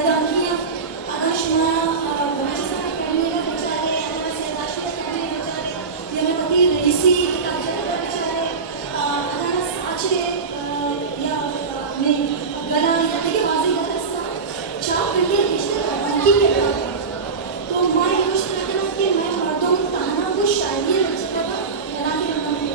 Adanya, Adashma, चाप करिए रिश्ते की किताब तो मैं कुछ कहना कि मैं मर्दों को ताना को शायरी रचता था yana के नाम पे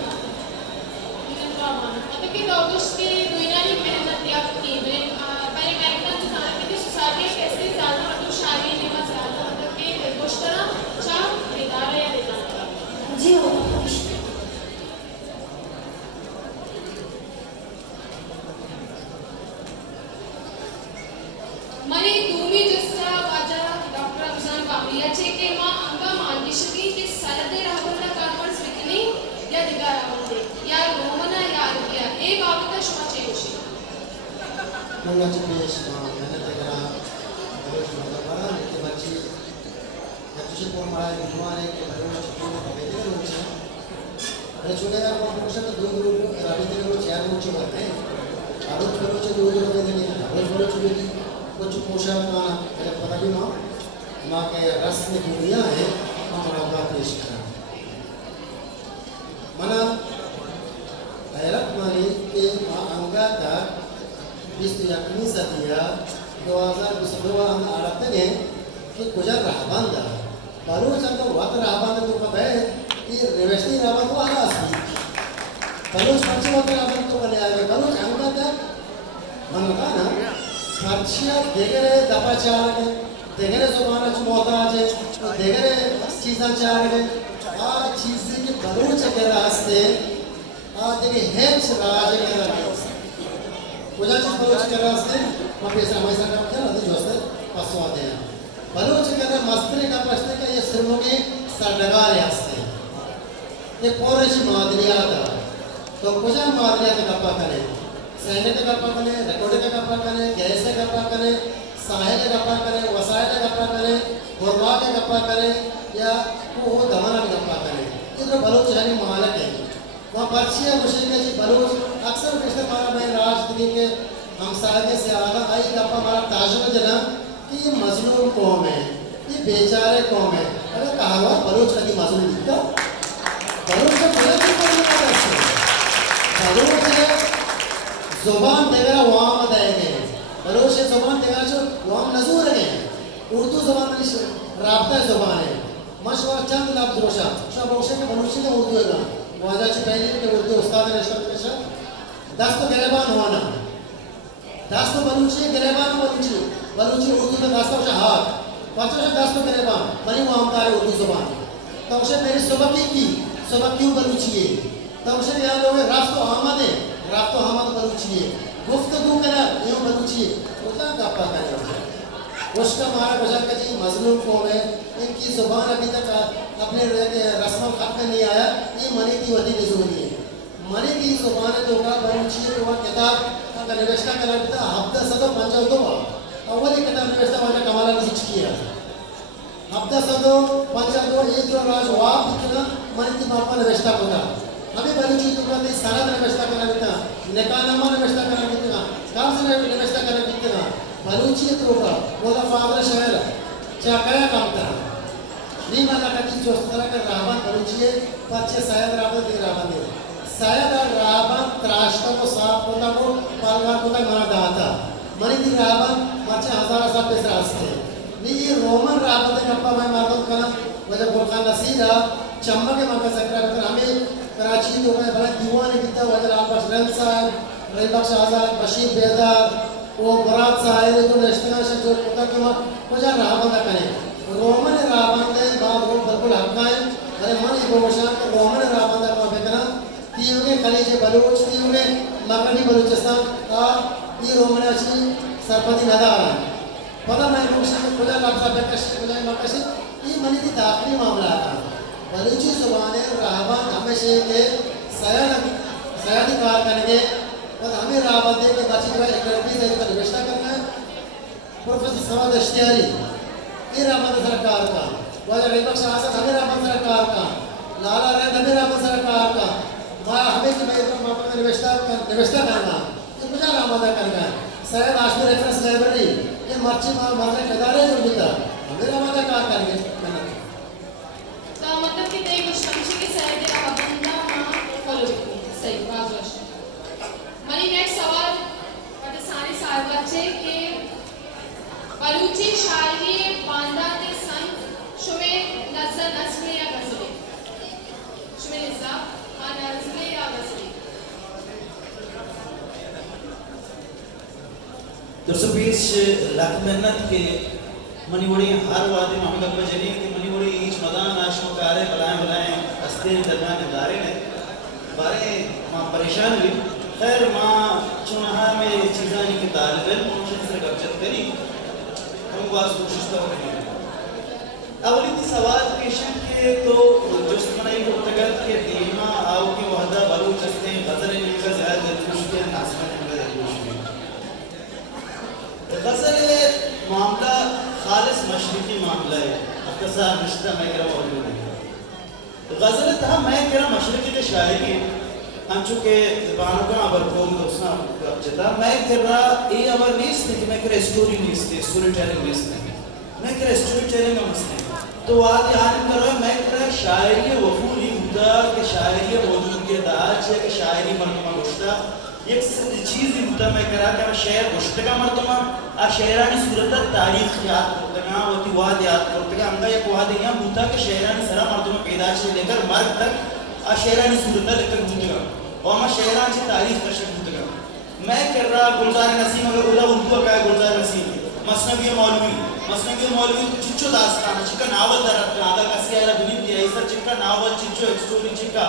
Dengan drama. Tapi kita harus ke dunia ini मेहनत याफ्ती में पहले कैरेक्टर जो सारा किसी सोसाइटी कैसे ज़्यादा मतलब शायरी लिखा ज़्यादा मतलब के कुछ तरह चाप बेदार या बेदार जी होगा रिश्ते मने तुम्ही जस्ता वाजा डॉक्टर अफजान कामरियाचे के मां अंगा मानविशती के सरदे रावणा कारवण स्विकनी या दिगा रावणदे या रोमना या आरोग्या ए बाबत शुमाचे योशी मुलाची पेश मैंने देखा बरोच मतलब के बच्ची बच्चे को हमारा विद्वान है कि बरोच को बेटे के लोग हैं अरे छोटे यार कॉम्पिटिशन में दो ग्रुप राबी के लोग चार लोग चलते हैं आदो छोटे छोटे दो ग्रुप में नहीं है छोटे छोटे कुछ पोशाक का मेरे पता भी माँ के रस में दुनिया है हमारा बात पेश करा मना हैरत मानी के माँ अंगा का 21वीं सदिया 2022 हम आड़ते हैं कि गुजर राहबान दा बारू चंद वक्त राहबान तो कब है ये रिवेस्टी राहबान को आला असली बारू पंच वक्त राहबान तो बने आए बारू अंगा का मन का ना खर्चिया देगरे दफा चार देगरे ज़ुबान च मोहताज देगरे चीज़ां चार आ चीज़ें के बलूच के रास्ते आ देखे हेच राज के रास्ते कुछ चीज़ बलूच के रास्ते मम्मी से हमारे साथ क्या ना दोस्त पासवा दे बलूच के ना मस्ती का पश्ते का ये सिर्फ के सरडगार रास्ते ये पूरे ची मादरिया था तो कुछ मादरिया के कपा करे सहने का कपा करे रिकॉर्ड का कपा करे गैस का कपा करे सहाय का कपा करे वसाय का कपा करे गुरवा का कपा करे या वो दमन का कपा करे ये तो बलोच है महालक है वहाँ पर्चिया मुश्किल जी बलोच अक्सर पिछले मारा मैं राजनीति के हम सारे से आगा आई कपा हमारा ताजुब जना कि ये मजलूम कौम है ये बेचारे कौम है अरे कहा हुआ बलोच लगी मजलूम दिखता बलोच का गलत बलोच है ज़ुबान देगा वाम देंगे बलोच ज़ुबान देगा जो वाम नजूर है उर्दू ज़ुबान में राब्ता ज़ुबान है मशवर चंद लफ्ज़ रोशा शो रोशे के बलोची का उर्दू है ना वाजा ची पहले के उर्दू उस्ताद ने इस्लाम के शब्द दस्त गिरबान होना दस्त बलोची गिरबान बलोची उर्दू में दस्त उसे हाथ बच्चों से दस्त गिरबान मनी वाम कार उर्दू ज़ुबान तो उसे मेरी सुबह की सुबह क्यों बलोची है तो उसे याद होगा रास्तो आमद है रातो हमद बलूची है गुफ्तगू करा यूं बलूची है उतना कपा करे उसका हमारा गुजर का जी मजलूम कौम है इनकी ज़ुबान अभी तक अपने रस्म खत में नहीं आया ये मनी की वती नजूरी है मनी की ज़ुबान जो का बलूची है वह किताब का निवेशना करा था हफ्ता सदो पंचा दो अव्वल किताब निवेशना वाला कमाला नहीं किया हफ्ता सदो पंचा दो एक जो राज वाप कितना मनी की मापा निवेशना होगा हमें बलूची तो कहते हैं सारा निवेशना करना बिता निकानामा निवेशना करना बिता काम से निवेशना करना बिता बलूची तो का बोला फादर शहर क्या कया काम था नहीं माना कटी जो तरह का रावण बलूची है पच्चे शायद रावण दे रावण दे शायद रावण त्राष्टा को साफ होता को पालवा को तक मार डालता मरी थी रावण पच्चे हजार साल पे रास्ते नहीं ये रोमन रावण के कप्पा में मारता करना वजह बुरखान नसीरा चम्मा के मार सकता है हमें कराची तो मैं बड़ा दीवाने कितना वजह आबाश रंग साहब रईबख्श आज़ाद बशीर बेदार वो बरात साहब तो नेशनल से जो पता कि वह मुझे रावण का करें रोमन रावण के बाद वो बिल्कुल हक़ाए अरे मन ही बोशान के रोमन रावण का बेकना तीवगे खलीज बलूच तीवगे मगरबी बलूचिस्तान का ये रोमन अच्छी सरपंच नदा पता मैं बोशान खुदा लापसा बेकशी खुदा मकशी ये मनी की दाखिली मामला था बलूची ज़ुबान रावण हमेशा के सयाधिकार करेंगे और हमें रावण दे के बच्चे का एकेडमी से इसका निवेशना करना है प्रोफेसर सवाद इश्तियारी ये रावण सरकार का वजह रईबख्श आज़ाद हमें रावण सरकार का लाला रैद हमें रावण सरकार का माँ हमें की मैं मापा में निवेशना करना ये मुझे रावण करना सैयद आशमी रेफरेंस लाइब्रेरी ये मर्ची माल मरने कदारे जो बिता हमें रावण का करेंगे मतलब कि ते कुछ समझे के सही दे रहा बंदा मां फॉलो सही बात है मनी नेक्स्ट सवाल पाकिस्तानी साहब बच्चे के शायरी बांदा ने संत शुमे नज़र नस्ल या गज़ले शुमे निज़ा नस्ल या गज़ले दोस्तों पेश लाख मेहनत के मनी बड़ी हर वादे मामी का बजनी के मनी बड़ी इस मदान आशों कारे बलाएं हस्ते दरमियान दारे ने बारे माँ परेशान हुई खैर माँ चुनाहा में चीज़ानी के तालिब इल्म मुझे से कब्ज़त करी हम बात कोशिश तो करेंगे अवली की सवाल पेशन के तो जो सुनाई को तगत के दीमा आओ के वहदा बलूचिस्तान गज़ल निका ज़्यादा मुश्किल नासमत निका मुश्किल गज़ल मामला खालिस मशरिकी मामला है अक्सर रिश्ता मैं करा मौजूद है गज़ल था मैं करा मशरिकी के शायरी हम चुके ज़बानों का अबर कौम दोस्ता जता मैं करा ये अबर नीस्त कि मैं करा स्टोरी नीस्त स्टोरी टेलिंग नीस्त मैं करा स्टोरी टेलिंग मस्त तो आज याद करो मैं करा शायरी वफूली हुदा के शायरी मौजूदगी दाज है कि शायरी मर्तमा गुश्ता एक चीज़ भी होता मैं करा कि मैं शेर गुश्तगा मर्तमा आ शेरानी सूरत तारीख याद करतगा वती वाद याद करतगा अंगा एक वाद यहाँ होता कि शेरानी सरा मर्तमा पैदाइश से लेकर मर्ग तक आ शेरानी सूरत लेकर होतगा और मैं शेरानी तारीख का शेर होतगा मैं कर रहा गुलजार नसीम अगर उदा उर्दू का गुलजार नसीम मसनवी मौलवी चिच्चो दास्तान चिक्का नावल दर आदा कसियाला दुनिया दिया इस चिक्का नावल चिच्चो स्टोरी चिक्का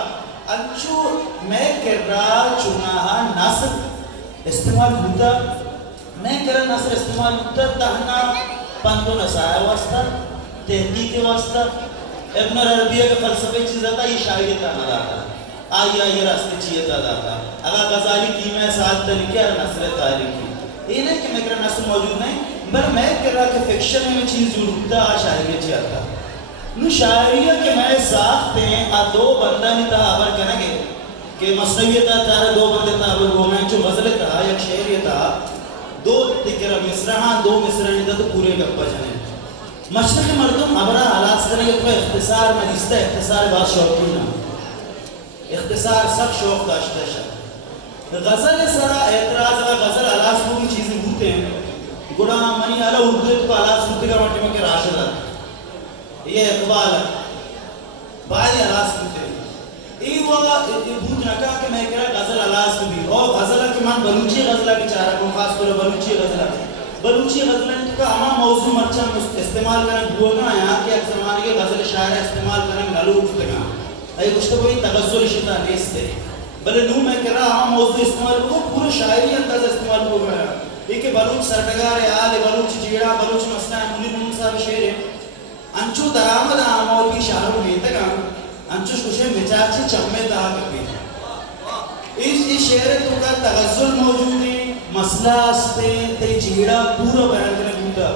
अंचो मैं कर रहा चुनाहा नस्र इस्तेमाल होता मैं कर रहा नस्र इस्तेमाल होता तहना पंतो नसाया वास्ता तहकीक के वास्ता इब्न अरबिया के फलसफे चीज़ आता ये शायरी ताना दाता आई रास्ते चाहिए दाता अगर गज़ाली की मैं साथ तरीके और नस्र तारीखी ये नहीं कि मैं कर नस्र मौजूद नहीं पर मैं कर रहा कि फिक्शन में चीज़ जो होता शायरी चाहता नु शायरिया के मैं साख्ते आ दो बंदा नहीं था अबर करेंगे कि मसनवियता तारा दो बंदे था अबर वो मैं जो गज़ल था एक शेर ये था दो तिकरा मिसरा हाँ दो मिसरा नहीं था तो पूरे गप्पा जाने मशरक़ मर्दम अबरा हालात करेंगे तो इख्तिसार में रिश्ता इख्तिसार बात शौक़ी ना इख्तिसार सब शौक़ दाश्ता शक गज़ल सरा एतराज़ व गज़ल अलास को भी चीज़ें होते हैं गुड़ा मनी अला उर्दू तो अलास होते का मट्टी में के राशदा ये इकबाल बाय अलास होते ये वो भूत नका के मैं कह रहा गज़ल अलास भी और गज़ल के मान बलूची गज़ल की चारा को खास कर बलूची गज़ल का अमा मौजू मर्चा इस्तेमाल करना बुआ यहाँ के एक ज़माने के गज़ल शायर इस्तेमाल करना नलू उठतेगा अये कुछ तो कोई तगज़ुल शिता नेस्ते भले नू मैं कह रहा अमा मौजू इस्तेमाल को पूरे शायरी अंदाज़ इस्तेमाल हो गया ये के बलूच सरडगार आल बलूच जीड़ा बलूच मस्ना मुनीर मुंसा शेर अंचु दरामद आमोल की शाहरुख लेते का अंचु कुछ मिजाज चम्मे दा कभी इस शेर तो का तगज़ुल मौजूद है मसला अस्ते ते जीड़ा पूरा बयान करने बूटा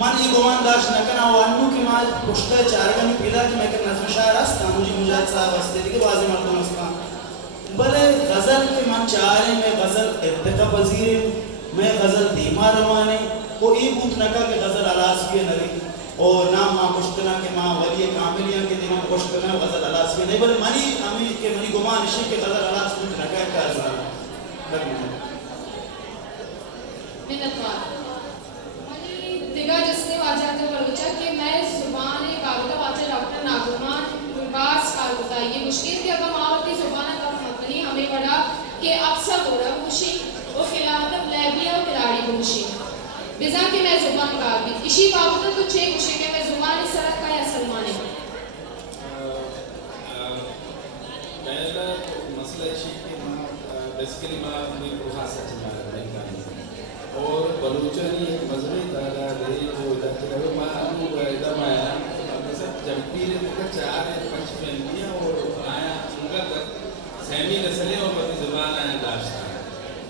मन ये गुमान दाश न करना वानू की माँ पुष्टा चारगनी पैदा की मैं कर नज़म शायर अस्ता मुझे मुजाहिद साहब अस्ते के बाज़ी मर्दों अस्ता भले गज़ल के मन चारे में गज़ल इत्तेका पज़ीर मैं गज़ल धीमा रवाने को ये बूत नका के गज़ल अलास भी नरी और नाम माँ पुष्टना के माँ वली कामिलिया के दिन पुष्टना गज़ल अलास भी नहीं बल्कि मनी अमी के मनी गुमान इसी के गज़ल अलास बूत नका का ज़ाल मिन्नतवार मनी दिगा जिसने वाजाते बलूचा कि मैं ज़ुबान कागता वाचा डॉक्टर नागुमान बास कागता ये मुश्किल के अगर मावती ज़ुबान का मतनी हमें बड़ा कि अक्सर बोला मुशी वो खिलाफत लैबिया और खिलाड़ी मुशी बिज़ा के मैं ज़ुबान का भी इसी बावजूद तो छह मुशी के मैं ज़ुबान इस तरह का या सलमाने पहला मसला इसी के माँ बेसिकली माँ अपनी बुखासा चला रहा है और बलूचनी एक मजहबी तादाद है जो इधर से कभी माँ अनु इधर आया अपने सब जम्पी ने देखा 4-5 फैमिलियाँ और आया उनका तक सहमी नस्लें और पति ज़बान आया दाश्ता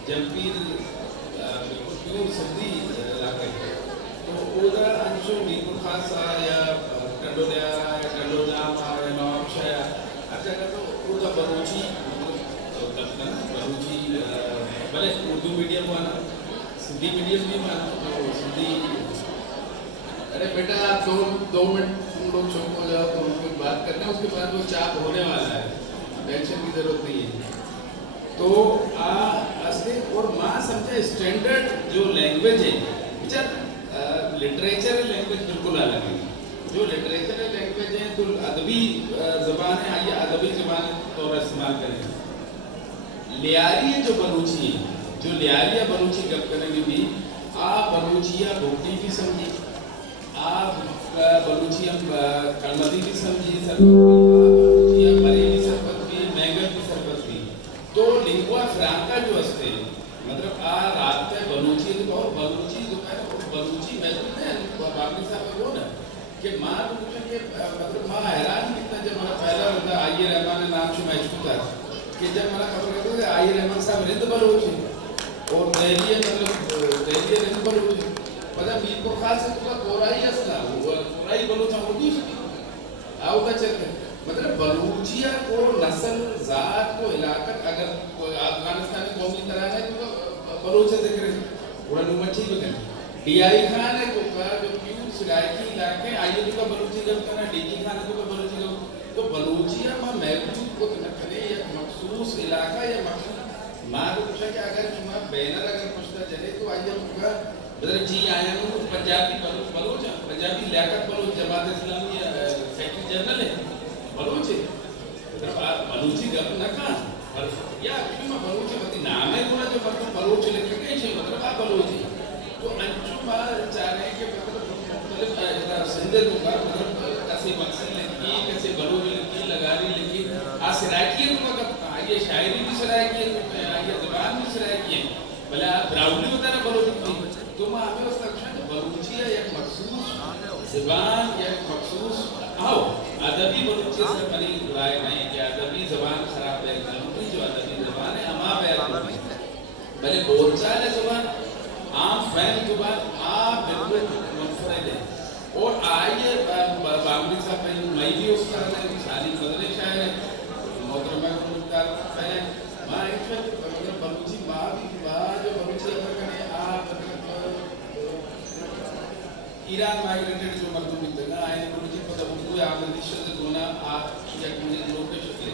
जम्पी बिल्कुल प्योर सिंधी इलाका है तो उधर अंशों बिल्कुल खास या कंडोलिया या कंडोजाम या नवाबशाह अच्छा का तो उधर बलूची मतलब बलूची भले उर्दू मीडियम वाला सिंधी मीडियम भी माना तो सिंधी अरे बेटा आप 2 मिनट तुम लोग चुप हो जाओ तो उनको बात करना उसके बाद वो चाप होने वाला है टेंशन की जरूरत नहीं है तो असली और माँ समझे स्टैंडर्ड जो लैंग्वेज है लिटरेचर लैंग्वेज बिल्कुल अलग है। जो लिटरेचर लैंग्वेज है तो अदबी ज़बान है, आइए अदबी ज़बान तौर इस्तेमाल करें। लियारी जो बलूची है, जो लियारिया बलूची गप करेंगे भी आप बलूचिया भुगटी भी समझी, आप बलूचिया कलमती भी समझी, बलूचिया मरी भी सरबत भी, मैगर भी सरबत भी। तो लिंगुआ फ्रांका जो हस्ते मतलब आ रात में बलूची तो बलूची जो है बलूची महसूस है बाबी साहब वो ना कि माँ को पूछा कि मतलब माँ हैरान कितना जब मेरा पहला होता आइए रहमान नाम से मैं छूता कि जब मेरा खबर करते थे आइए रहमान साहब रिंद बलूची और दहलिए मतलब दहलिए रिंद बलूची पता मीर को खास है तो कोराई असला वो कोराई बलूचा उर्दू से आओ का चल मतलब बलूचिया को नस्ल जात को इलाका अगर अफगानिस्तान की कौमी तरह है तो बलूच जिक्र पूरा नुमची भी कर डीआई खान है तो का जो प्यूर सिराइकी इलाके आइए तो का बलूची जब करना डीकी खान है तो का बलूची जब तो बलूचिया में महबूब को करे या मखसूस इलाका या मखसूस माँ को पूछा कि अगर तुम्हारा बैनर अगर पूछता चले तो आइए होगा मतलब जी आया हूँ पंजाबी बलूच पंजाबी लियाकत बलूच जमात इस्लामी सेक्रेटरी जनरल है बलूच मतलब बलूची गप न कहाँ पर या क्यों मैं बलूच बती नाम है पूरा जो मतलब बलूच लिखे कहीं से मतलब आप बलूची तो अंशुम चाह रहे हैं कि मतलब संजय दूंगा मतलब कैसे मकसद लिखी कैसे बलूच लिखी लगारी लिखी आज सिराकी है तो कब ये शायरी भी सिराकी है ये ज़बान भी सिराकी है भले आप ब्राउनी होता ना बलूच तो मैं हमें उस लक्षण बलूचिया एक मखसूस ज़बान या मखसूस आओ अदबी बलूची से बनी बुराई नहीं कि अदबी ज़बान खराब है गलती जो अदबी ज़बान है अमाब है भले बोलचाल है ज़बान आम फैन ज़बान आप बिल्कुल मुनफरिद है और आइए बाबरी साहब मई भी उस तरह से शादी बदले शायर है मोहतरमा को मुख्तार पहले माँ एक मतलब बलूची माँ भी माँ जो बलूची अगर करें आप ईरान माइग्रेटेड जो मर्दों मिलते हैं आए बलूची पता उनको आमदी शब्द दोना आप या कुछ लोग के शक्ल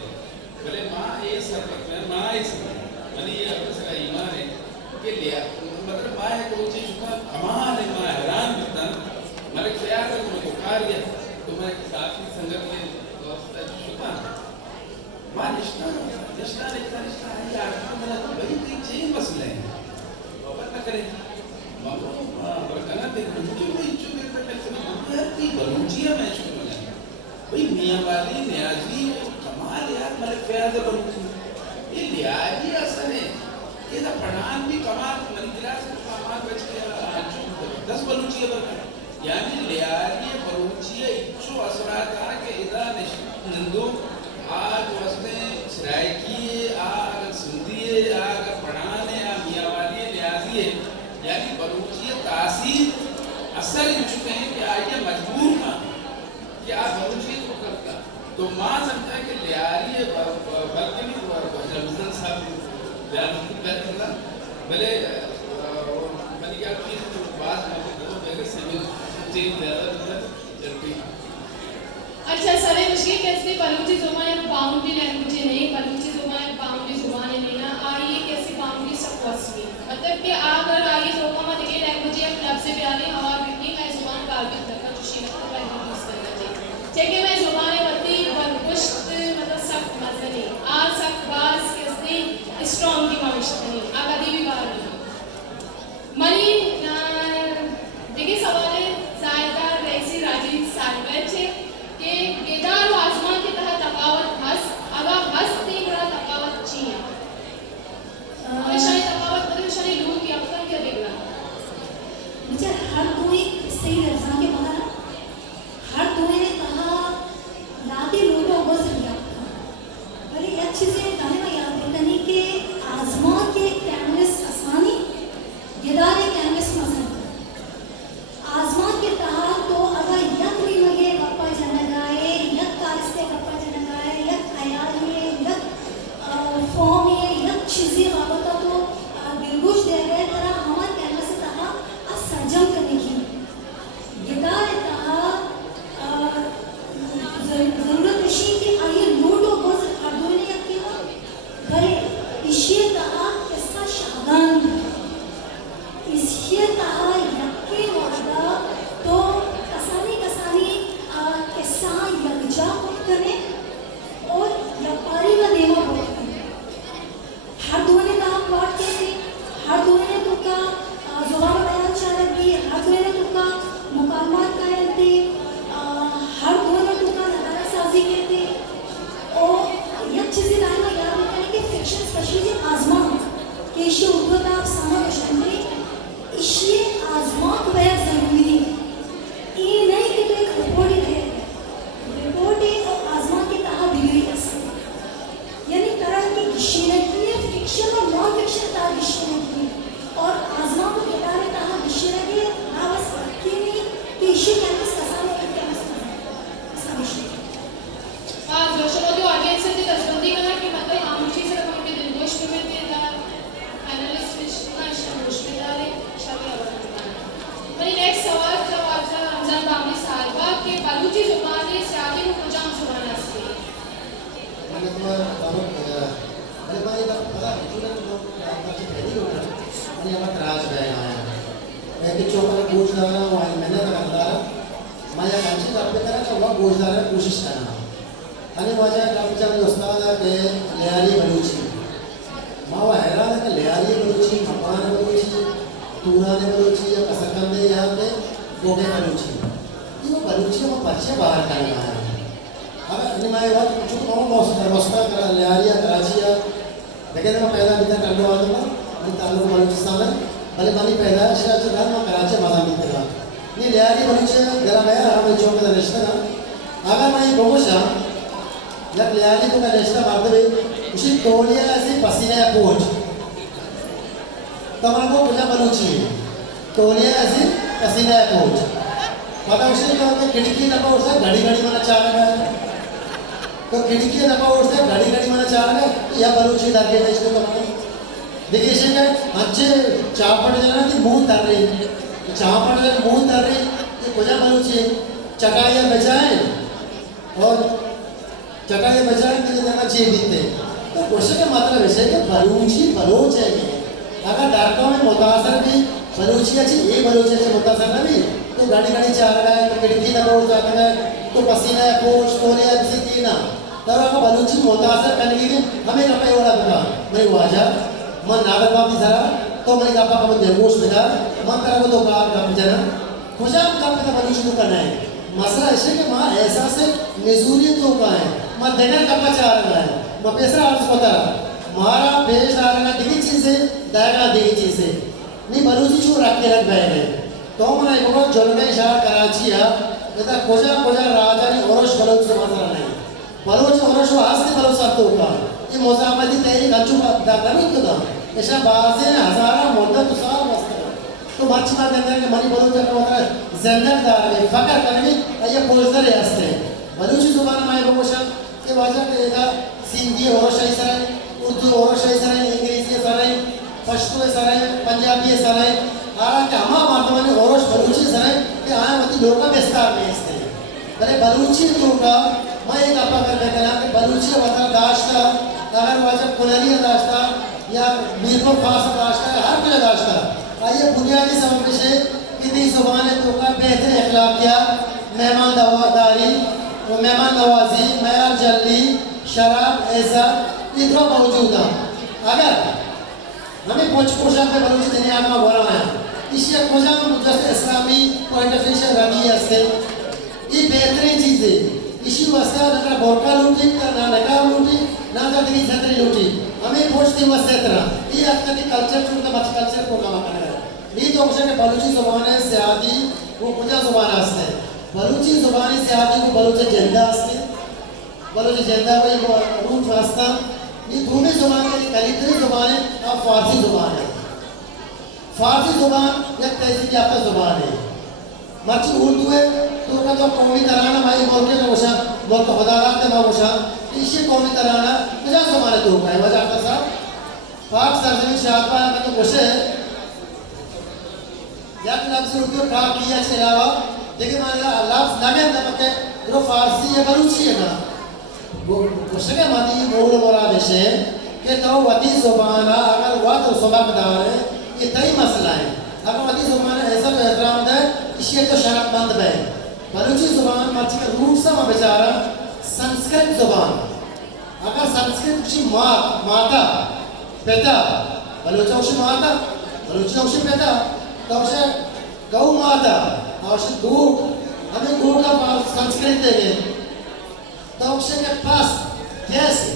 भले माँ ये सरबत में माँ इस यानी ये अपने सका ईमान है कि लिया मतलब माँ है बलूची शुक्र कमाल है माँ हैरान होता मेरे ख्याल है तुम्हें बुखार या तुम्हें काफी संगत में दोस्त शुक्र माँ रिश्ता रिश्ता रिश्ता रिश्ता है यार मेरा तो भाई कोई चीज मसले है बाबा ना करें मानो बरकना देखो मुझे कोई चुप करके मैं यार की बलूचिया मैं चुप हो जाए भाई मियां वाली न्याजी कमाल यार मेरे प्यार से बलूची ये लियाजी असर है ये तो पढ़ान भी कमाल मन गिलास कमाल बच गया 10 बलूचिया बरकना यानी लियाजी बलूचिया इच्छो असरात आ के इदा नंदो आज वस्ते सरायकी अगर सिंधी अगर पढ़ान है मियां वाली लियाजी है यानी बलूचिया तासीर असर हो चुके हैं कि आइए मजबूर ना कि आप बलूचिया को करता तो माँ समझा कि लियारी बल्कि नहीं रमजान साहब बयान करना भले मैंने क्या कि बात तो पहले से चेंज ज़्यादा चलती अच्छा सारे मुश्किल कैसे बलूची ज़ुबान बाउंड्री लैंग्वेज नहीं बलूची ज़ुबान बाउंड्री ज़ुबान नहीं ना आइए कैसे बाउंड्री सब पॉसिबल मतलब कि अगर आइए तो हम ये लैंग्वेज या क्लब से प्यारे हवा बिकनी मैं ज़ुबान काबिल तक का खुशी लगता है यूज़ करना चाहिए ठीक है मैं ज़ुबान बती बरगुश्त मतलब सख्त मज़े नहीं आज सख्त बाज कैसे स्ट्रॉन्ग की मविष्ट नहीं आगादी भी बाहर नहीं मनी देखिए सवाल है जायदा रईसी राजी सालवेज है कि बेदार आजमा के तहत तफावत हस अगर हस तीन बड़ा तफावत चाहिए हमेशा ये तफावत मतलब शायद लोग की अब तक क्या देख रहा मुझे हर कोई सही लफ्ज़ों के बाहर हर कोई ने कहा लाते लोगों को समझा बड़ी अच्छे से गाने में याद है तनी के आजमा के कैनवस आसानी गिदारे कैनवस मसन आजमा के तहत तो अगर यक भी मगे बापा जन गाए यक का कॅम्पस कसा आहे कॅम्पस असा विषय जोशोमधी ऑडियन्स ती तसंदी करा की मतलब आमची सर कोणती निर्दोष में ते पैनलिस्ट ना गोष्ट मिळाले शादी आवडतात मेरी नेक्स्ट सवाल जो आपका रमजान बामी साहिबा के बलूची जुबानी शादी को मुजाम जुबान असते मैंने अरे भाई पता स्टूडेंट लोग आपकी पहली होना आणि आम्हाला त्रास द्यायला आहे एक चौका गोष्टदारा वाई मेहनत करणार माझ्या कामची आपले करा किंवा गोष्टदारा कोशिश करणार आणि माझ्या कामच्या उस्ताद के लियारी बलूची मावा हैरान है कि लियारी बलूची मपान बलूची तूराने बलूची या कसकंदे या पे गोगे बलूची ये बलूची वो परिचय बाहर करना है अब ini mai wat cukup mau mostar kara liaria karachi लेकिन मैं पैदा भी कर लो आज मैं तालुक बलूचिस्तान में भले मानी पैदा शायद जो मैं कराची माना भी करा ये लियारी बलूची गला में हम चौक का रिश्ता ना अगर मैं बोशा जब लियारी को का रिश्ता मारते हुए उसी तोलिया ऐसे पसीने पोच तमाम को पूजा बलूची तोलिया ऐसे पसीने पोच पता उसे क्या होता है खिड़की ना उसे घड़ी घड़ी मना चाह रहा है तो खिड़की ना उसे घड़ी घड़ी मना चाह रहा है या बलूची डाल के इसको तो देखिए इसे क्या अच्छे चापड़ जाना कि मुंह तर रही चापड़ जाना मुंह तर रही ये पूजा बलूची चटाइयाँ बचाएं और चटाइयाँ बचाएं कि जाना चाहिए दिखते तो क्वेश्चन का मतलब ऐसे कि बलूची बलोच है अगर डार्कों में मुतासर भी बलूची अच्छी ये बलूची अच्छी मुतासर ना भी तो गाड़ी गाड़ी चाह रहा है तो खिड़की ना रोड जाता है तो पसीना है पोच तोले है किसी की ना तब आपको बलूची मुतासर करने के लिए हमें कपड़े वाला बता मैं वाजा मन नागर बाप जरा तो मैंने कहा पापा मुझे गोश बिता मन करा वो तो कार का जना खुशा का पता बलूची तो करना है मसला ऐसे कि माँ ऐसा से निजूरी तो का है माँ देना कपड़ा चाह रहा है माँ पैसा अर्ज होता मारा पेश आ रहा है दिखी चीज़ है दायरा दिखी चीज़ है नहीं बलूची चूर रख के रख बैठे तो मैंने एक बार जोड़ने इशारा कराची है इधर कोजा कोजा राजा ने औरश बलूच से मसला नहीं बलूच औरश वो आज से बलूच साथ होगा ये मोजामती तैयारी कर चुका दादा नहीं तो दाम ऐसा बाज़े हज़ारा मुद्दत साल मस्त तो मर्च मार देते हैं कि मनी बलूच का होता है ज़िंदगी दार में फ़कर करने ये पोज़र है हस्ते बलूची ज़ुबान में आए बोशा के वाजह के इधर सिंधी औरश ऐसा है उर्दू औरश ऐसा है इंग्लिश ऐसा है पश्तो ऐसा है पंजाबी ऐसा है आरा के हमा मार्तमानी औरश बलूची ऐसा है कि आए मती लोग का विस्तार में इसते भले बलूची लोग का मैं एक आपा कर देखना कि बलूची वतन दाश्ता अगर वाजह कुनरी दाश्ता या मीरपुर खास दाश्ता हर कोई दाश्ता आइए बुनियादी सबक से कितनी ज़ुबान तो का बेहतर अखलाकियात मेहमान दवादारी वो मेहमान नवाजी मेहर जल्दी शराब ऐसा इतना मौजूद है अगर हमें कुछ पोशाक में बलूची देने आना बोला है इसी पोशाक में जैसे इस्लामी पॉइंट ऑफ व्यू रवैया से ये बेहतरीन चीज़ है इसी वास्ते अगर बोरका लूटी ना नकाब लूटी ना तो दिनी छतरी लूटी हमें पोछती वास्ते तरह ये आज के कल्चर चुनता बच कल्चर को काम करना है नहीं तो उसे के बलूची ज़ुबान है सियादी वो कुछ ज़ुबान आस्ते बलूची ज़ुबानी सियादी को बलूची जिंदा आस्ते बलूची जिंदा भाई वो रूट वास्ता ये दोनों ज़ुबान के करीबी ज़ुबान है और फारसी ज़ुबान है फारसी ज़ुबान एक तहसील याफ्ता ज़ुबान है मर्ची उर्दू है तो का तो कौमी तराना भाई मोर्के का वशा मोर का खुदारात के माँ वशा इसी कौमी तराना क्या ज़ुबान है तो का है वजह का साहब पाक सरजमी शाहबा में तो वशे याद लफ्ज़ उर्दू प्राप्त किया इसके अलावा देखिए माने लफ्ज़ नगे नमक है जो फारसी है बलूची है ना वो वशे के मानी मोर मोराद है कि तो वती ज़ुबान अगर वात सबकदार है ये तई मसला है अगर वती ज़ुबान ऐसा तो एहतराम है इसी तो शरतमंद है बलूची ज़ुबान मर्ची का रूट सा बेचारा संस्कृत ज़ुबान अगर संस्कृत की माता पिता बलूचा उसी माता बलूची उसी पिता तो उसे गौ माता और उसे दूध हमें दूध का संस्कृत देंगे तो उसे के पास कैसे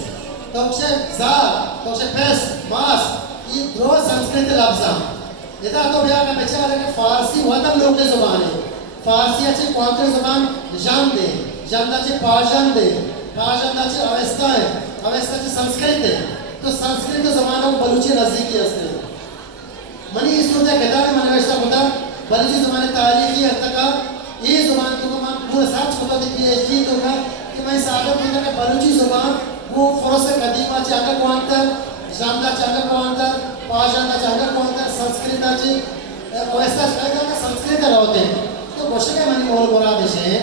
तो उसे जार तो उसे पैस मास ये दो संस्कृत लफ्ज़ इधर तो भैया का बेचारा के फारसी वतन लोग के ज़ुबान है फारसी अच्छे कौन के ज़ुबान जान अच्छे पाजन अच्छे अवस्था है अवस्था अच्छे संस्कृत है तो संस्कृत ज़ुबान को बलूची नज़दीकी हस्ते मनी इस सूरत किताब में मनवेशा होता बलूची ज़ुबान तारीखी अर्थ का ये जुबान तो मैं पूरा साथ छोटा थी PhD तो का कि मैं सागर में ना बलूची जुबान वो फरोस कदीमा चाका को अंतर शामदा चाका को अंतर पाशांदा चाका को अंतर संस्कृत आचे वैसा शायद का संस्कृत रहते तो गोशे के मनी मोल बोला देशे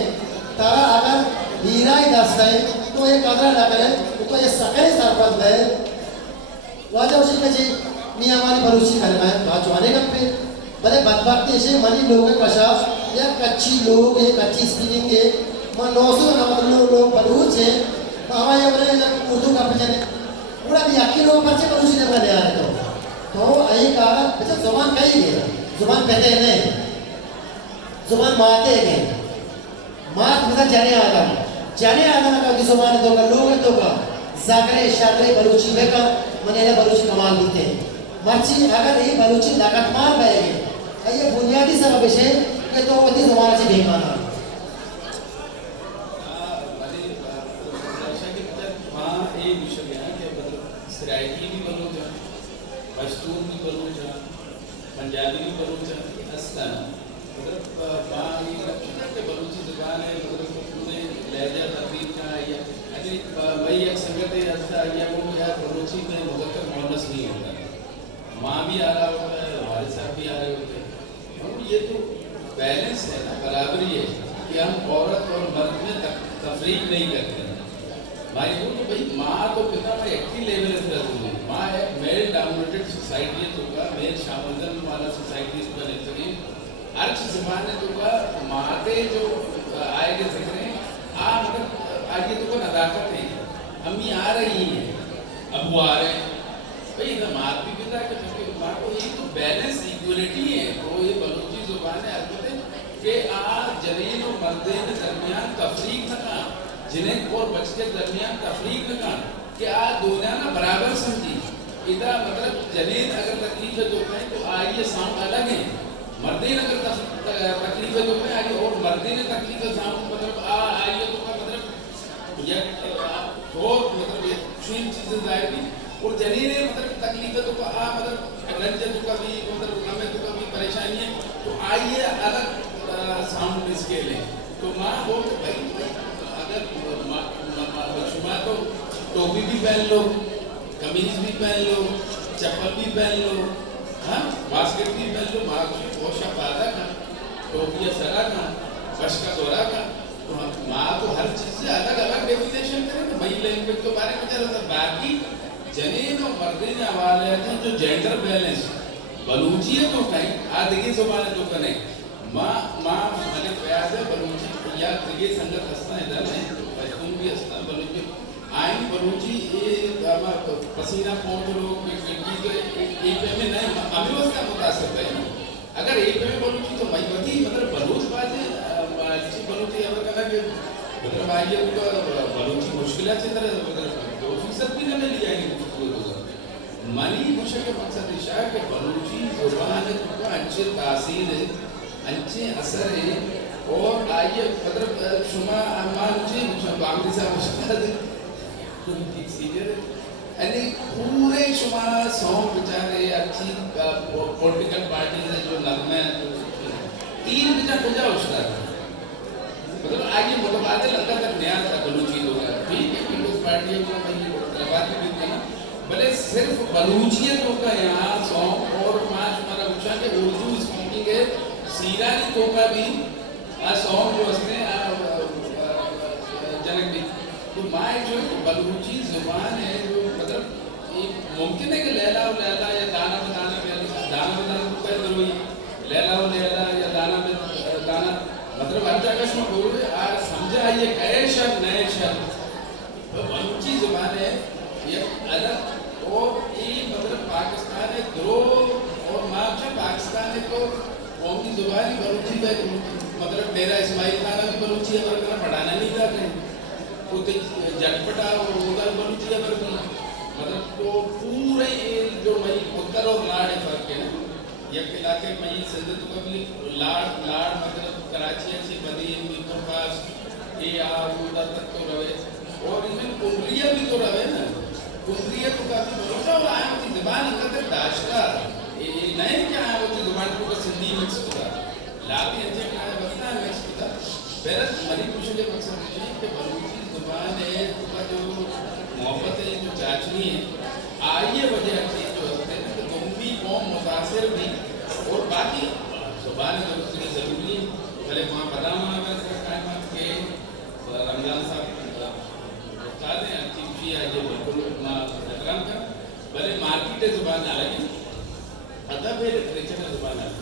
तारा अगर हीरा ही दास्ता है तो ये कदरा लगे तो ये सके सरपंच है वाजा उसी में जी मियाँ हमारी बलूची करना है बात जाने का पे भले बदबख्ती से मनी लोग के कशाफ या कच्ची लोग ये कच्ची स्पीकिंग के मन 900 लोग बलूच है हमारे बोले उर्दू का पहचाने पूरा भी आखिर लोग बच्चे बलूची ने बने आ रहे तो यही कहा बच्चा जुबान कहीं गया जुबान पहले नहीं जुबान मारते हैं मार मतलब जाने आदम का कि जुबान तो का लोग तो का जागरे शागरे बलूची में का मने बलूची कमाल दिखते हैं मर्ची अगर ये बलूची लागत मार गए ये बुनियादी सब विषय ये तो वही जुबान से बेमाना सराइकी भी बलूच है, पश्तून भी बलूच है, पंजाबी भी बलूच है, असला मतलब बाकी रखना के बलूची ज़ुबान है मतलब पूरे लहजा तकरीब का या अरे वही एक संगत है ऐसा या वो यार बलूची में मुज़क्कर मुअन्नस नहीं होता, माँ भी आ रहा होता है, वालिद साहब भी आ रहे होते हैं, और ये तो बैलेंस है ना बराबरी है कि हम औरत और मर्द में तफरीक नहीं करते भाई वो तो भाई माँ तो पिता भाई एक ही लेवल पे रहती है माँ एक मेल डोमिनेटेड सोसाइटी है तो का मेल शामिल वाला सोसाइटी पर नहीं सकी हर ज़माने तो का माँ के जो आएंगे जिक्र आ मतलब आगे तो का नदाकत है अम्मी आ रही है अब वो आ रहे हैं भाई इधर माँ भी पिता के क्योंकि माँ को ये तो बैलेंस इक्वलिटी है तो ये बलूची ज़ुबान है अलबत्ते कि जरीन और मर्दे के दरमियान तफरीक न का जिन्हें और बच के दरमियान तफरीक न का कि दोनों ना बराबर समझी इधर मतलब जनीन अगर तकलीफ है तो कहें तो आइए साउंड अलग है मर्दीन अगर तकलीफ है तो कहें आइए और मर्दी ने तकलीफ है साउंड मतलब आइए तो का मतलब यह और मतलब ये तीन चीज़ें जाएगी और जनीन मतलब तकलीफ है तो का मतलब रंजन तो कभी मतलब हमें तो कभी परेशानी है तो आइए अलग साउंड स्केल है तो माँ बोल तो भाई अगर शुमा तो टोपी भी पहन लो कमीज भी पहन लो चप्पल भी पहन लो हाँ बास्केट भी पहन लो माँ पोशा पादा का टोपिया सरा का बश का दौरा का तो माँ तो हर चीज़ से अलग अलग डेफिनेशन करें वही लैंग्वेज के बारे में चल बाकी जनीन और मर्दीन हवाले थे जो जेंडर बैलेंस बलूची है तो कहीं देखिए ज़ुबान तो करें माँ मैंने प्रयास है बलूची या ये संगत हंसना इधर नहीं पश्तून भी हंसना बलूची आइन बलूची ये पसीना पहुँच लोग तो एक में नहीं अभी उसका मुतासर है अगर एक में बलूची तो मैं बती मतलब बलूच बाजे अच्छी बलूची अगर कहना कि मतलब आइए उनका बलूची मुश्किल है तरह मतलब 2% भी नहीं लिया है मनी मुश्किल का मकसद इशारा कि बलूची ज़ुबान का अच्छे तासीर है अच्छे असर है और आइए मतलब शुमा अमान जी बांग्लादेश साहब सीनियर यानी पूरे शुमा सॉन्ग बेचारे अच्छी पॉलिटिकल पार्टी से जो नगमे 3 बुझा उसका मतलब आगे मतलब आगे लगता तक नया था बलूची लोग ठीक है पीपल्स पार्टी को बात भी थी ना भले सिर्फ बलूचियतों का यहाँ सॉन्ग और पाँच हमारा पूछा कि उर्दू स्पीकिंग है सीरा की तो का भी सॉन्ग जो उसने जनक भी तो माँ जो बलूची ज़ुबान है जो मतलब मुमकिन है कि लैला और लैला या दाना बताना तो कह दो लैला और लैला या दाना मतलब हर जगह में बोल रहे आज समझा ये कहे शब्द नए शब्द तो बलूची ज़ुबान है ये अलग और ये मतलब पाकिस्तान है द्रोह और माँ जो पाकिस्तान है तो कौमी ज़ुबान ही बलूची है मतलब डेरा इस्माइल खाना भी बलूची है अगर पढ़ाना नहीं जाते वो तो जटपटा और उधर बलूची अगर मतलब तो पूरे जो मई उत्तर और लाड़ फर्क है ना एक इलाके में ये सिंध तो कभी लाड़ मतलब कराची से बदी मीटर पास ये उधर तक तो रहे और इवन कुंडलिया भी तो रहे ना कुंडलिया तो काफी भरोसा और आया की ज़बान इधर दाश्ता ये नहीं क्या आया वो ज़बान को सिंधी मिक्स होता लाती अंचे का बता है इसका पहले मरी कुछ ले मकसद है कि बलूची जुबान है उसका जो मोहब्बत है जो चाचनी है आइए वजह है जो होते हैं कि तुम भी कौम मुतासिर भी और बाकी जुबान दुरुस्त की जरूरी है भले वहाँ बदाम अगर कायमत के रमजान साहब बता दें अच्छी खुशी है ये बिल्कुल एहतराम का भले मार्केट जुबान अलग है अदब है लिटरेचर जुबान अलग है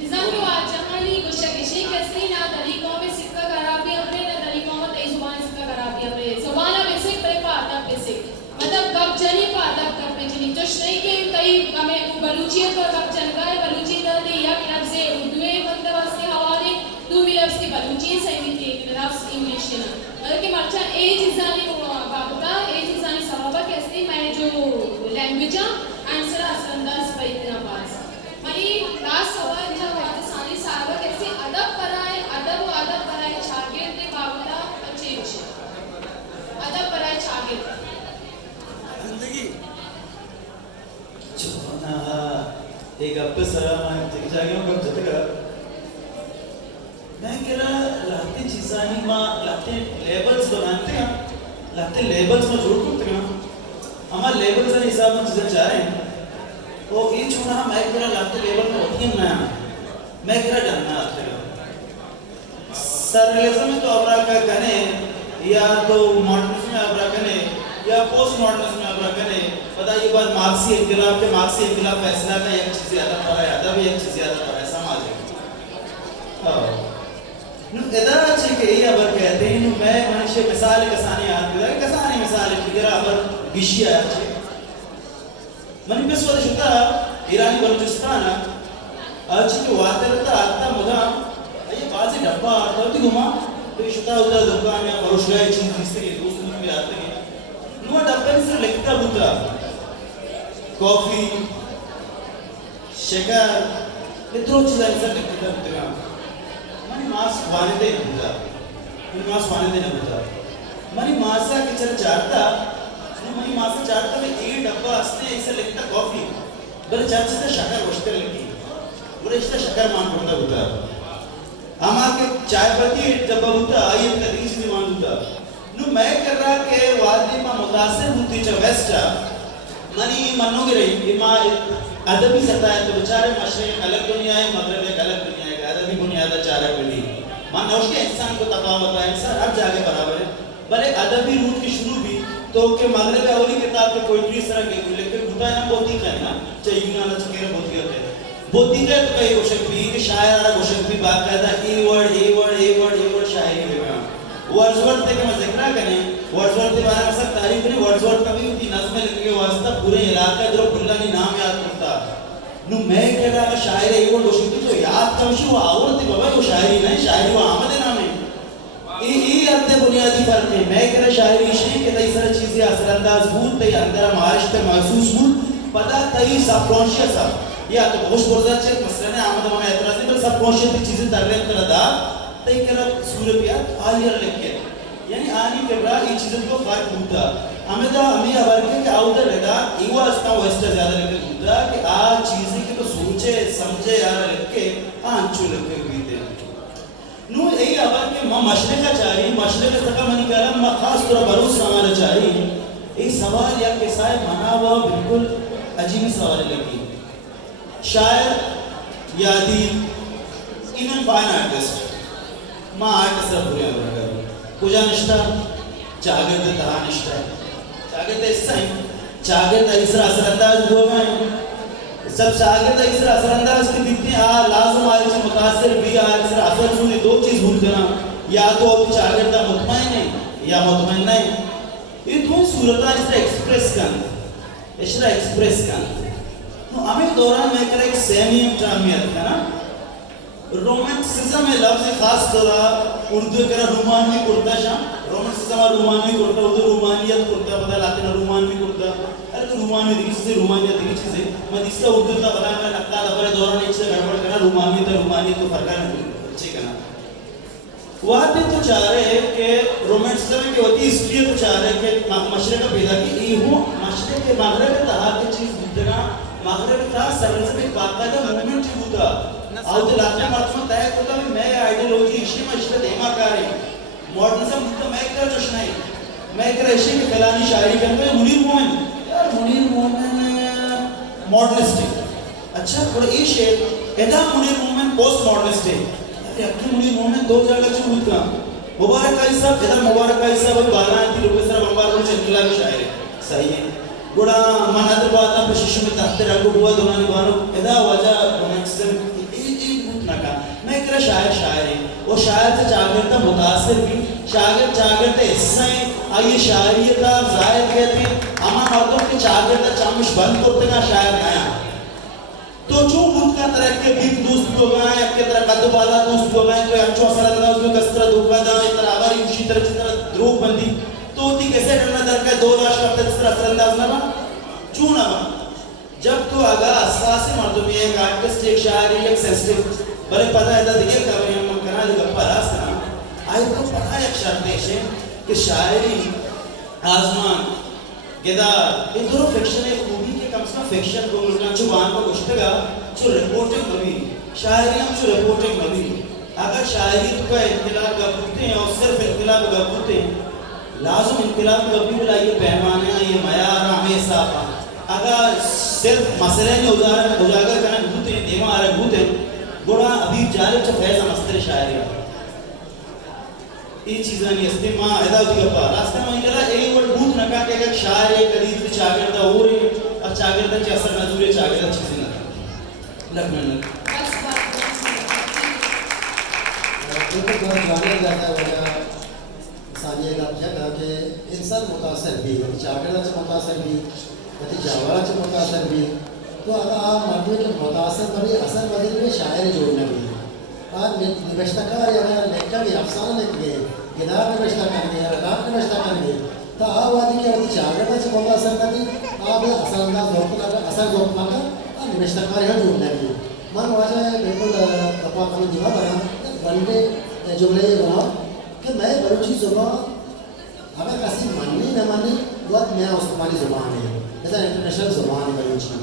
निजाम को आज जहानी गुस्सागिशी कसरी ना तरीकों में सिक्का खराबी अपने ना तरीकों में तेज जुबान सिक्का खराबी अपने जुबान बेसिक पे पाता बेसिक मतलब गप जनी पाता गप में जनी तो नहीं के कई हमें बलूचियत पर गप जन का बलूची दे या किताब से उर्दू में मतलब वास्ते हवाले दो मिनट की बलूची सही थी लफ्ज इंग्लिश ना मतलब कि मर्चा ए चीज़ानी बाबूता ए चीज़ानी सवाबा कैसे मैं जो लैंग्वेज आंसर असरअंदाज पे इतना बात मरी लास्ट सवाल जो बात सानी साहब कैसे अदब पराए अदब और अदब पराए शागिर्द के बाबूता अच्छे अदब पराए शागिर्द जिंदगी चुना एक अब सरा मैं जग जागियों कब जतगा मैं कह रहा लाते चीज़ानी माँ लाते लेबल्स बनाते हैं लाते लेबल्स में जोड़ करते हैं हमारे लेबल्स के हिसाब में चीज़ें चाह रहे हैं वो ये चुना मैं कह रहा लाते लेबल में होती है ना मैं कह रहा जानना आते हैं सरलिज्म में तो अबरा का कने या तो मॉडर्निज्म में अबरा कने या पोस्ट मॉडर्निज्म में अबरा कने पता ये बात मार्क्सी इनकलाब फैसला का एक चीज़ ज़्यादा पड़ा है अदब एक चीज़ ज़्यादा पड़ा है समाज है नु इधर अच्छे के ये अबर कहते हैं नु मैं मनुष्य मिसाल कसाने याद किया कसाने मिसाल किया अबर गिशिया अच्छे मनी पे स्वदेश होता ईरानी बलूचिस्तान अच्छे के वादरता आता मुदा ये बाजी डब्बा आता होती घुमा तो ये शुता होता दुकान या फरोशगाही चीज़ जिससे ये दोस्त लोग भी आते हैं नु डब्बे से लिखता होता कॉफी शक्कर इतना चीज़ ऐसा लिखता होता मनी मास वाने दे न बुझा मनी मासा के चल चाहता मनी मासा चाहता में एक डब्बा असते इसे लिखता कॉफी बड़े चार्ज से शक्कर वश्कर लिखी बड़े इसका शक्कर मान पड़ता बुझा हमारे के चाय पत्ती डब्बा बुझा आइए अपना दिल से मान बुझा नु मैं कर रहा के वादी मां मुतासिर होती च वेस्टा मनी मन्नो के रही मां अदबी सत्ता है तो बेचारे मशरिक अलग दुनिया है मगरिब एक अलग दुनिया है अदबी बुनियाद चारा बनी मान नौश के इंसान को तफावत है इंसान हर जगह बराबर है भले अदबी रूट की शुरू भी तो के मगरिब अवली किताब के पोइट्री इस तरह के लेकिन होता है ना बोती का है ना चाहे यूनान चकेरा बोती होते हैं बोती का तो कई कोशिश भी कि शायर आ कोशिश भी बाकायदा ए वर्ड शायरी में वर्ड्सवर्थ के मैं जिक्र करें वर्ड्सवर्थ के बारे में सब तारीफ नहीं वर्ड्सवर्थ कभी उनकी नज़्म लिख के वास्ता पूरे इलाके जो खुला नहीं नाम याद करता नु मैं कह रहा मैं शायर है वो कोशिश तो याद कमशी वो आवरती बाबा वो शायरी नहीं शायरी वो आमद नाम है ये अर्थ बुनियादी फर्क है मैं कह रहा शायरी इसलिए कि कई सारी चीजें असरअंदाज हुई तई अंदर मारिश पे महसूस हुई पता तई सबकॉन्शियस है या तो होश बोलता है मसला ने आमद में एतराज नहीं पर सबकॉन्शियस की चीजें तरले तरदा तई कह रहा सूरत याद आलियर लिखे यानी आनी के बाद ये चीजें को फर्क होता हमें अबर के आउटर रहता इवा अस्ता वेस्ट ज्यादा लिखे होता कि आ चीजें की तो सोचे समझे यार लिख के आंचू लिखे हुई थे नु यही अबर के मशरिक का चारी मशरिक तक मनी कलम म खास तौर बरूस हमारा चारी ये सवाल या के साहब मना हुआ बिल्कुल अजीब सवाल लगी शायर यादी इवन फाइन आर्टिस्ट मां आर्टिस्ट पूरे अबर का कुजा निष्ठा जागृत तहा निष्ठा जागृत इससे जागृत इसरा असरअंदाज हो गए सब जागृत इसरा असरअंदाज के दिखते आ लाजम आए से मुतासिर भी आ इसरा असर सुनी दो चीज भूल करना या तो अब जागृत मुतमईन है या मुतमईन नहीं ये दो सूरत इसरा एक्सप्रेस कर तो हमें दौरान में कर एक सेमियम जामियत है ना रोमांटिसिज्म में लफ्ज खास तौर उर्दू करा रोमानवी कुर्ता शाम रोमांटिसिज्म और रोमानवी कुर्ता उधर रोमानियत कुर्ता पता लाते ना रोमानवी कुर्ता अरे तो रोमानवी दिखी चीज़ें रोमानियत दिखी चीज़ें मैं इसका उर्दू का पता मैं नक्का दबरे दौरान एक से गड़बड़ करना रोमानियत तो फर्क है ठीक है ना वहाँ पे तो चाह रहे हैं कि रोमांटिसिज्म की होती इसलिए तो चाह रहे हैं कि मशरक़ का पैदा की ये हो मशरक़ के मगरब के तहार की चीज़ दूसरा मगरब का सरजमी बाकायदा मूवमेंट ही होता आवते लाते मर्तमा तय कोता में मैं आइडियोलॉजी इशी मशले देमा करे मॉडर्निज्म तो मैं कर जोश नहीं मैं कर इशी के फलानी शायरी करते हैं मुनीर मोहम्मद यार मुनीर मोहम्मद मॉडर्निस्टिक अच्छा थोड़ा ये शेर एदा मुनीर मोहम्मद पोस्ट मॉडर्निस्टिक यार अक्की मुनीर मोहम्मद दो जगह चुन का मुबारक आई साहब एदा मुबारक आई साहब भाई बाला थी लोग सर बंबार रोज इनकला की शायरी सही है गुड़ा मनादर बात आप शिशु में तख्ते रखो हुआ दोनों निभानो एदा वजह रोमांटिसिज्म का मैं कह शायर शायर है वो शायर से जागरता मुतासिर भी शागिर्द जागरते हिस्सा आइए शायरियत का जायद कहते हैं अमा मर्दों के जागरता चामुश बंद करते का शायर नया तो जो बुद्ध का तरह के बीत दोस्त हो गए के तरह कद वाला दोस्त हो गए कोई अंचो असर अंदाज उसमें कसरत धोखा दा इस तरह आवारी उसी तरह द्रोह बंदी तो ती कैसे डरना डर के 2 लाख का इस तरह असर अंदाज ना बा क्यों ना बा जब तो आगा असास मर्दों में एक आर्टिस्ट एक शायर एक सेंसिटिव बड़े पता है देखिए कभी हम कना लगा परास ना आई तो पता है शर्त है कि शायरी आजमान गेदार इधरो फिक्शन है खूबी के कम से कम फिक्शन को लोगों जो वहां को गुश्तगा जो रिपोर्टिंग नबी शायरी हम जो रिपोर्टिंग नबी अगर शायरी का इनकलाब का बुते हैं और सिर्फ इनकलाब का बुते हैं लाजम इनकलाब का भी बुलाइए पैमाने ये मयार हमेशा अगर सिर्फ मसले ने उजागर करना बुते देवा आ रहे बुते गोड़ा अभी जाले च फैज़ मस्तर शायरी ये चीज़ें नहीं अस्ते माँ ऐसा होती है पर रास्ते में इनका एक वर्ड बूथ नका के अगर शायर एक कदीर से चागरदा हो रही और चागरदा के असर नजूरे चागरदा चीज़ें ना लगना बस बात बिल्कुल बहुत जाने जाता है वजह सानिया का जगह के इंसान मुतासर भी चागरदा से मुतासर भी यदि जावरा से मुतासर भी तो अगर आप मर्द के मुतासर पर असर बदल में शायर जोड़ना भी आज निवेशकार या लेखक या अफसाना लिख गए गिदार निवेशता करेंगे या रात निवेशता करेंगे तो आप वादी के वजह चागरदा से बहुत असर करती आप असर अंदाज जोड़ना का असर जोड़ना का निवेशकार यहाँ जोड़ना भी मन वजह बिल्कुल अपना कभी दिखा बना वनडे जुमले ये बना कि मैं बलूची ज़ुबान अगर किसी माननी न मानी बहुत मैं उस हमारी ज़ुबान है ऐसा इंटरनेशनल ज़ुबान है बलूची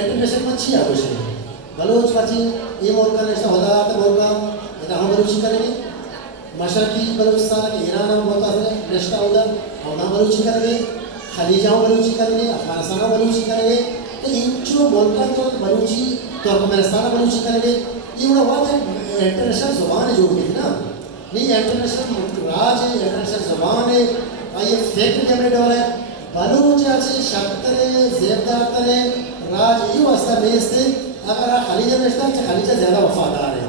इंटरनेशनल में अच्छी है कुछ है बलूच पची ये मुल्क का नेशनल होता है मुल्क का इधर हम बलूची करेंगे मशरकी बलूचिस्तान के ईरान में होता है नेशनल उधर हम बलूची करेंगे खलीजा बलूची करेंगे अफगानिस्तान बलूची करेंगे तो इन जो मुल्क का तो बलूची तुर्कमेनिस्तान बलूची करेंगे ये बड़ा बात है इंटरनेशनल ज़ुबान है जोड़ने की ना नहीं इंटरनेशनल राज है इंटरनेशनल ज़ुबान है और ये फेक जमेट हो रहा है बलूच अच्छे शक्तरे ज़ेबदार राज ये वास्ता बेचते अगर आप खलीजा बेचता है खलीजा ज़्यादा वफादार है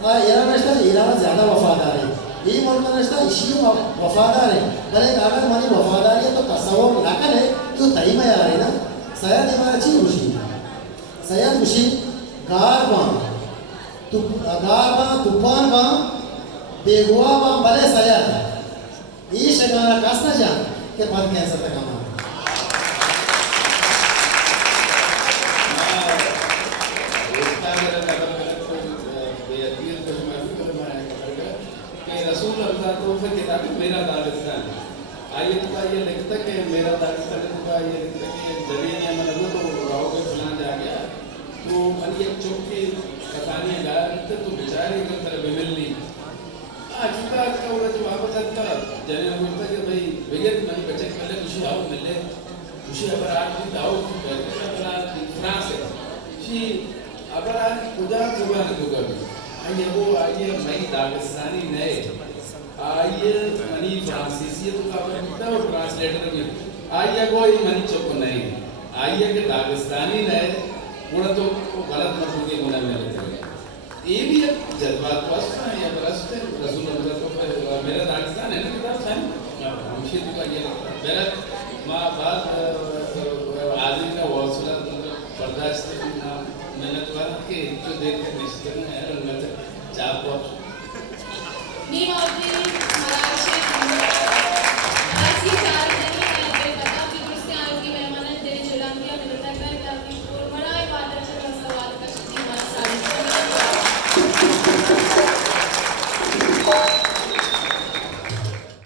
और ईरान बेचता है ईरान ज़्यादा वफादार है ये मुल्क में बेचता इसी वफादार है भले अगर हमारी वफादारी है तो तस्वुर नकल है तो तई में आ रही ना सैयद हमारा अच्छी खुशी सैयद खुशी गार बाँ तूफान बाँ बेगुआ बाँ भले सैयद ये शगाना कसना जान के बाद कैंसर तक हमारा तो फिर किताब मेरा दागिस्तान आइए तो ये लिखता कि मेरा दागिस्तान तो ये लिखता कि दरिया में लगो तो गाँव के फलां जा गया तो मन ये चुप के कहानी गा तो बेचारे को तरह बिमिलनी आज का वो जवाब करता जने बोलता कि भाई विगत मन बच्चे पहले खुशी आओ मिले खुशी अगर आज भी आओ फला फ्रांस है शी अगर आज खुदा जुबान तो कर आइए वो आइए मई दागिस्तानी नए आइए मनी फ्रांसीसी तो का बनता है और ट्रांसलेटर में आइए कोई मनी चुप नहीं आइए कि दागिस्तानी नए पूरा तो गलत मतलब के गुना में लेते हैं ये भी एक जज्बात वास्ता है या बरसते रसूल अल्लाह को मेरा दागिस्तान है ना किताब है हमशी तो का ये मेरा माँ बात आदमी का वसूला बर्दाश्त मेहनत वाला के जो देख के निश्चित है उनमें चाप Niemals die Malaysia